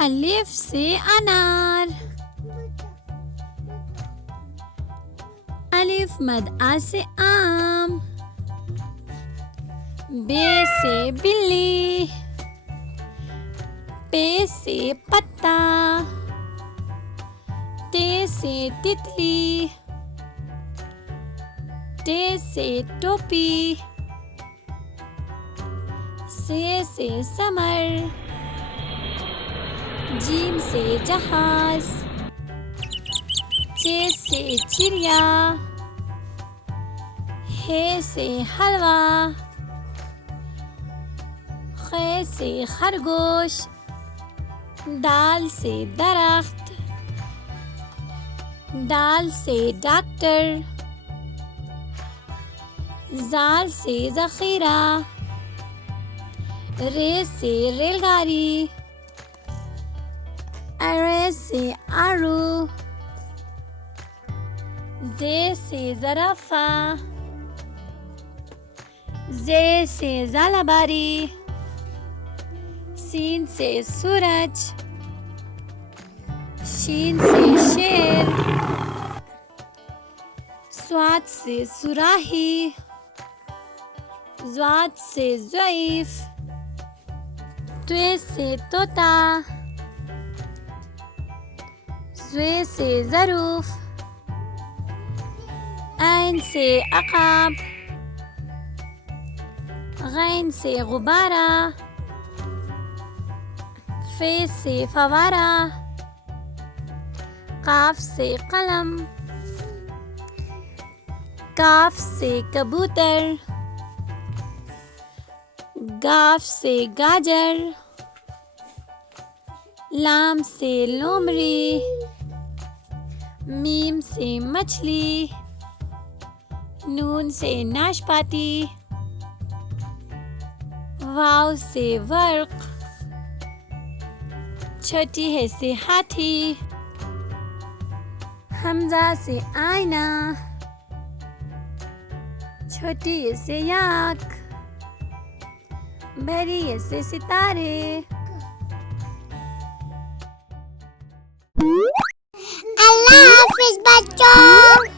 अलिफ से अनार। अलिफ मद आ से आम। बे से बिल्ली। पे से पत्ता। ते से तितली। टे से टोपी। से समर। जीम से जहाज। चे से चिड़िया। हे से हलवा। खे से खरगोश। दाल से दरख्त। दाल से डॉक्टर। जाल से ज़ख़ीरा। रे से रेलगाड़ी। अरे से आरू। जे से ज़राफ़ा। जे से ज़ालाबारी। सीन से सूरज। शीन से शेर। स्वाद से सुराही। ज़्वाद से ज़ईफ़। त्वे से तोता। ज़्वे से ज़रूफ़। ऐन से अक़ाब। गैन से गुब्बारा। फे से फवारा। काफ से कलम। काफ से कबूतर। गाफ से गाजर। लाम से लोमड़ी। मीम से मछली। नून से नाशपाती। वाव से वर्क। छोटी है से हाथी। हमजा से आईना। छोटी है से याक। बड़ी है से सितारे। अल्लाह हाफिज बच्चों।